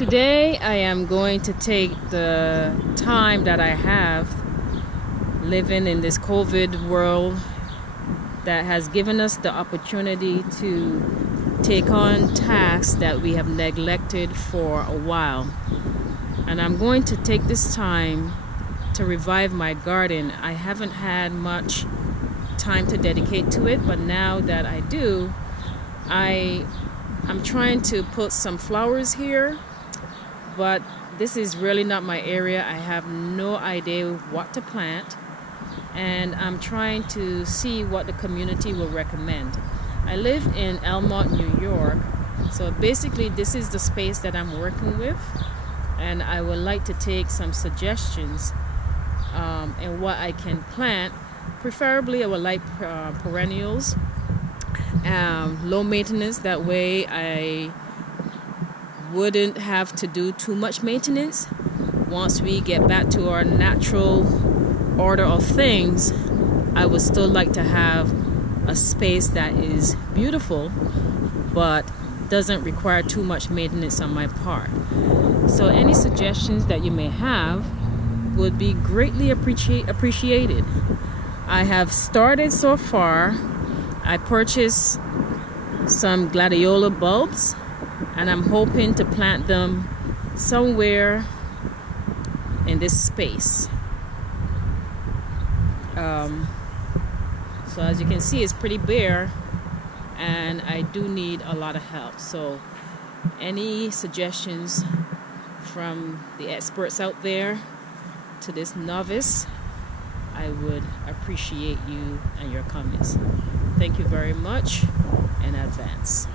Today I am going to take the time that I have living in this COVID world that has given us the opportunity to take on tasks that we have neglected for a while. And I'm going to take this time to revive my garden. I haven't had much time to dedicate to it, but now that I do, I'm trying to put some flowers here, but this is really not my area. I have no idea what to plant, and I'm trying to see what the community will recommend. I live in Elmont, New York, so basically this is the space that I'm working with, and I would like to take some suggestions in what I can plant. Preferably I would like perennials, low maintenance, that way I wouldn't have to do too much maintenance. Once we get back to our natural order of things, I would still like to have a space that is beautiful but doesn't require too much maintenance on my part. So any suggestions that you may have would be greatly appreciated. I have started so far. I purchased some gladiola bulbs, and I'm hoping to plant them somewhere in this space. So as you can see, it's pretty bare, and I do need a lot of help. So any suggestions from the experts out there to this novice, I would appreciate you and your comments. Thank you very much in advance.